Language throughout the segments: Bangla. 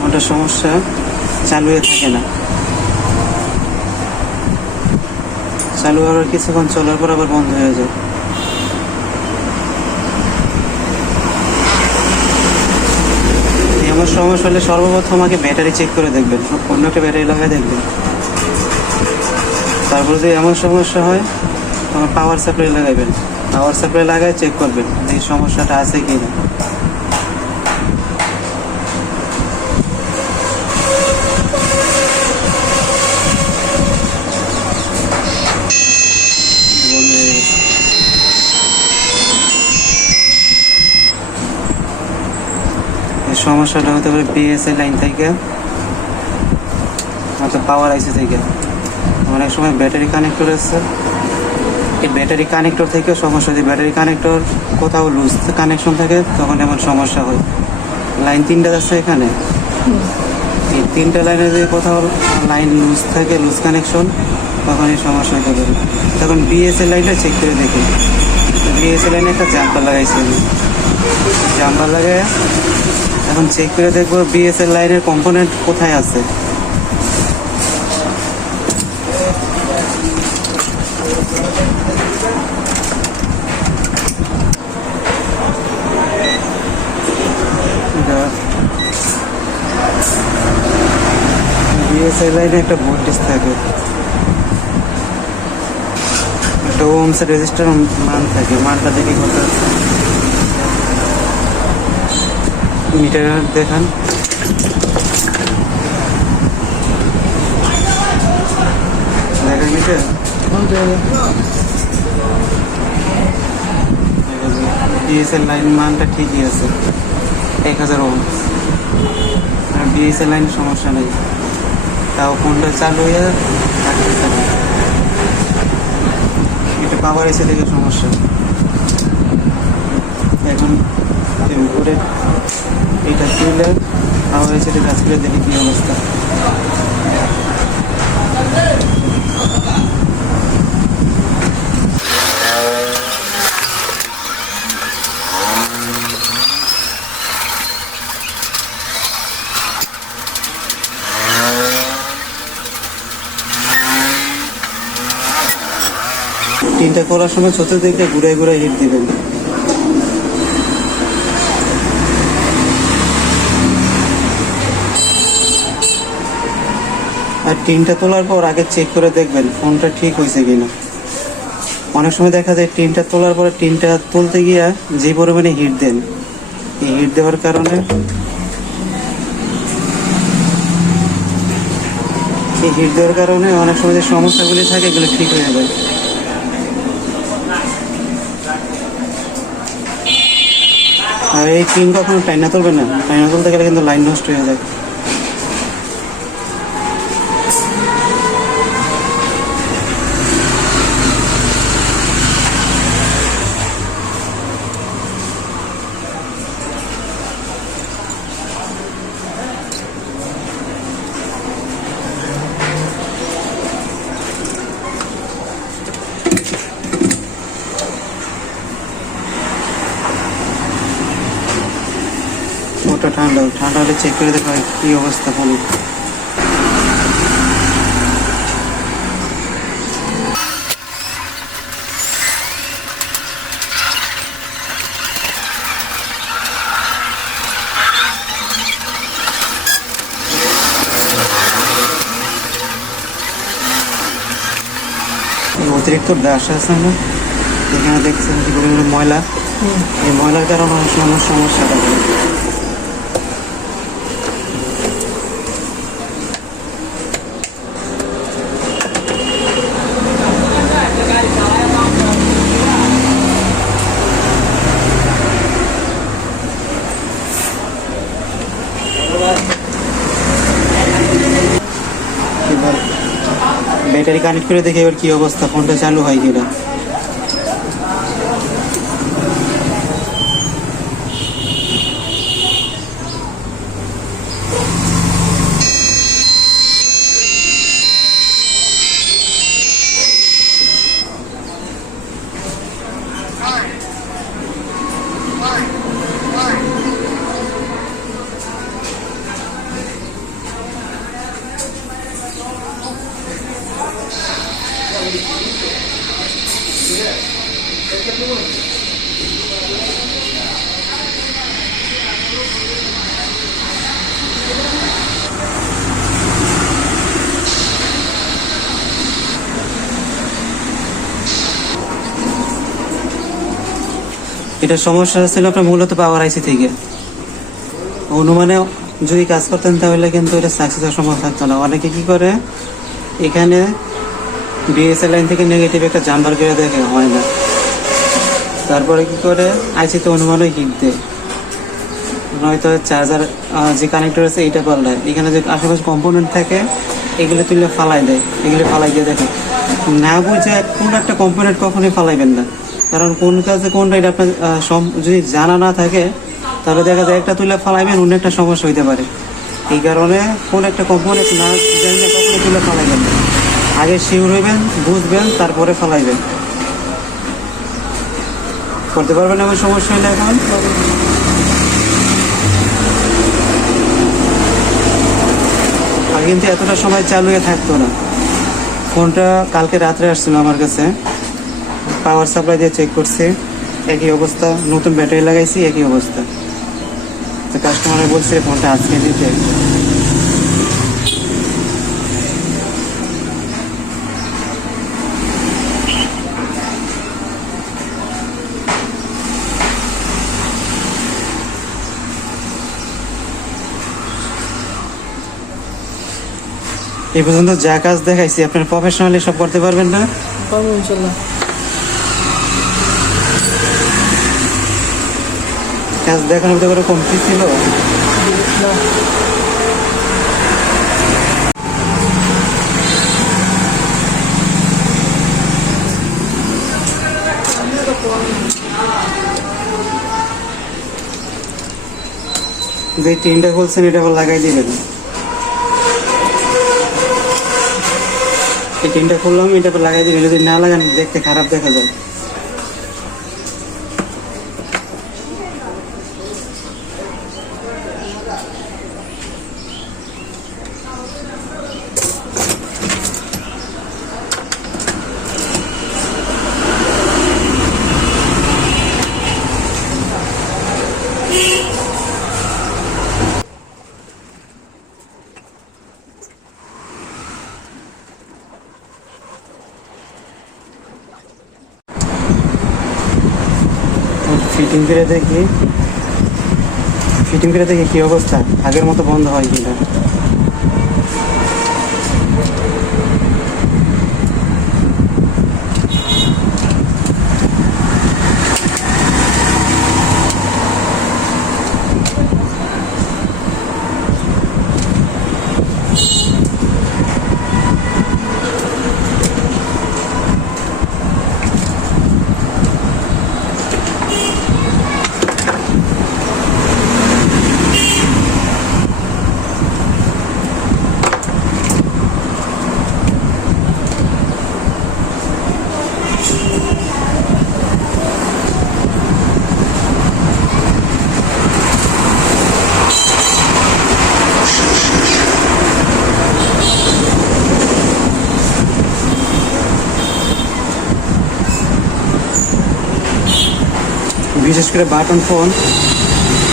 ফোনটার সমস্যা চালু হয়ে থাকে না। চালু হওয়ার কিছুক্ষণ চলার পর আবার বন্ধ হয়ে যায়। এমন সমস্যা হলে সর্বপ্রথম আগে ব্যাটারি চেক করে দেখবেন অন্য একটা ব্যাটারি লাগাই দেখবেন। তারপরে যদি এমন সমস্যা হয়, তখন পাওয়ার সাপ্লাই লাগাইবেন পাওয়ার সাপ্লাই লাগাই চেক করবেন এই সমস্যাটা আছে কি না সমস্যাটা হতে পারে পিএসএ লাইন থেকে অর্থাৎ পাওয়ার আইসি থেকে। অনেক সময় ব্যাটারি কানেক্টর আছে। এই ব্যাটারি কানেক্টর থেকে সমস্যা যদি ব্যাটারি কানেক্টর কোথাও লুজ কানেকশন থাকে, তখন এমন সমস্যা হয়। লাইন তিনটা আছে এখানে। এই তিনটা লাইনে যদি কোথাও লাইন লুজ থাকে লুজ কানেকশন তখন এই সমস্যা হতে পারে। তখন বিএসএ লাইনটা চেক করে দেখি। বিএসএ লাইনে একটা জাম্পার লাগাইছি আমি। জাম্পার লাগাই এখন চেক করে দেখব বিএসএল লাইনের কম্পোনেন্ট কোথায় আছে। বিএসএল লাইনে একটা ভোল্টেজ থাকে। একটা ওমস রেজিস্টার মান থাকে। মানটা দেখি কত মিটার দেখান। দেখেন মিটার। ডিএসএল লাইন মানটা ঠিকই আছে। এক হাজার ওম। ডিএসএল লাইন সমস্যা নেই। তাও ফোনটা চালু হয়ে থাকতেছে না একটু পাওয়ার এসে থেকে সমস্যা। এখন এই তুলে পাওয়ার এসে থেকে আজকে দেখি কি অবস্থা। তিনটা করার সময় চতুর্দিকে ঘুরে ঘুরে হিট দিবেন। আর টিনটা তোলার পর আগে চেক করে দেখবেন ফোনটা ঠিক হয়েছে কিনা। অনেক সময় দেখা যায় টিনটা তোলার পরে টিনটা তুলতে গিয়া যে পরিমাণে হিট দেন, এই হিট দেওয়ার কারণে এই হিট দেওয়ার কারণে অনেক সময় যে সমস্যাগুলি থাকে, এগুলো ঠিক হয়ে যায়। আর এই টিন কখনো টাইনা তুলবে না। টাইনা তুলতে গেলে কিন্তু লাইন নষ্ট হয়ে যায়। ওটা ঠান্ডা ঠান্ডা হলে চেক করে দেখা কি অবস্থা এই অতিরিক্ত ব্রাশ আছে না? এখানে দেখছেন কি পরিমাণে ময়লা। এই ময়লার কারণে অনেক সময় সমস্যাটা ব্যাটারি কানেক্ট করে দেখি এবার কি অবস্থা ফোনটা চালু হয় কিনা। এটা সমস্যা ছিল আপনার মূলত পাওয়ার আইসি থেকে। অনুমানে যদি কাজ করতেন তাহলে কিন্তু এটা সাকসেস হওয়ার সম্ভব থাকতো না। অনেকে কি করে? এখানে বিএসএল লাইন থেকে নেগেটিভ একটা জাম্পার করে দেখে, হয় না। তারপরে কি করে? আইসিতে অনুমানই হিট দেয়। নয়তো চার্জার যে কানেক্টর আছে এইটা পাল্টায়। এখানে যে আশেপাশে কম্পোনেন্ট থাকে, এগুলো তুলে ফালাই দেয়। এগুলো ফালাই দিয়ে দেখে। না বুঝে কোন একটা কম্পোনেন্ট কখনোই ফালাইবেন না। কারণ কোন কাজে কোনটা এটা আপনার যদি জানা না থাকে, তাহলে দেখা যায় একটা তুলে ফালাইবেন, অন্য একটা সমস্যা হইতে পারে। এই কারণে কোন একটা কম্পোনেন্ট না জানলে কখনো তুলে ফালাইবেন আগে শিওর হইবেন, বুঝবেন, তারপরে ফালাইবেন। করতে পারবেন আমার সমস্যা হলে এখন? আর কিন্তু এতটা সময় চালু হয়ে থাকতো না। ফোনটা কালকে রাত্রে আসছিল আমার কাছে। পাওয়ার সাপ্লাই দিয়ে চেক করছি। একই অবস্থা, নতুন ব্যাটারি লাগাইছি, একই অবস্থা। তো কাস্টমারে বলছে, ফোনটা আজকে দিতে। এই পর্যন্ত যা কাজ দেখাইছি, আপনার প্রফেশনালি সব করতে পারবেন না? পারব ইনশাল্লাহ। কাজ দেখানোর ভিতরে করে কমতি ছিল। যে টিনটা খুলছেন, এটা আবার লাগাই দিবেন। এই টিনটা খুললাম, এটা আবার লাগাই দিবেন। যদি না লাগান, দেখতে খারাপ দেখা যায়। ফিটিং করে দেখি। ফিটিং করে দেখি কি অবস্থা। আগের মতো বন্ধ হয় কিনা। বিশেষ করে বাটন ফোন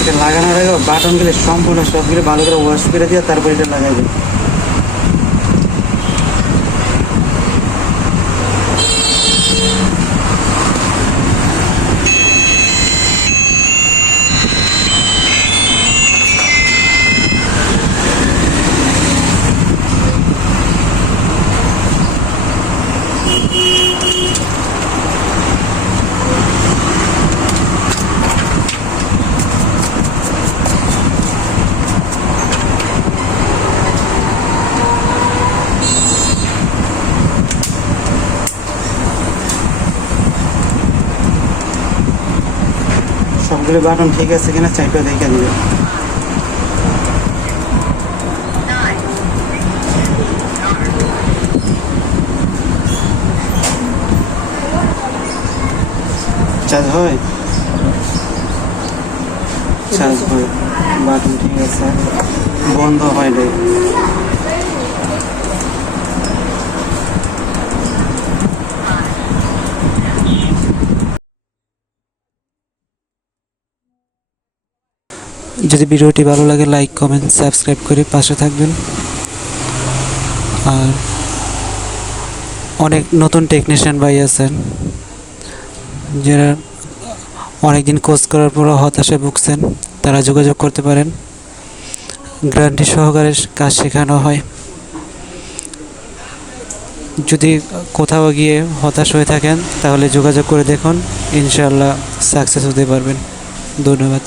এটা লাগানোর আগে বাটনগুলো সম্পূর্ণ সবগুলো ভালো করে ওয়াশ করে দিয়ে তারপর এটা লাগাবে। সবগুলো বাটন ঠিক আছে কিনা চাইটা দেখে দিবে চার্জ হয়? চার্জ হয়। বাটন ঠিক আছে। বন্ধ হয় নাই। যদি ভিডিওটি ভালো লাগে লাইক কমেন্ট সাবস্ক্রাইব করে পাশে থাকবেন। আর অনেক নতুন টেকনিশিয়ান ভাই আছেন, যারা অনেকদিন কোর্স করার পরও হতাশায় ভুগছেন, তারা যোগাযোগ করতে পারেন। গ্যারান্টি সহকারে কাজ শেখানো হয়। যদি কোথাও গিয়ে হতাশ হয়ে থাকেন, তাহলে যোগাযোগ করে দেখুন। ইনশাআল্লাহ সাকসেস হতে পারবেন। ধন্যবাদ।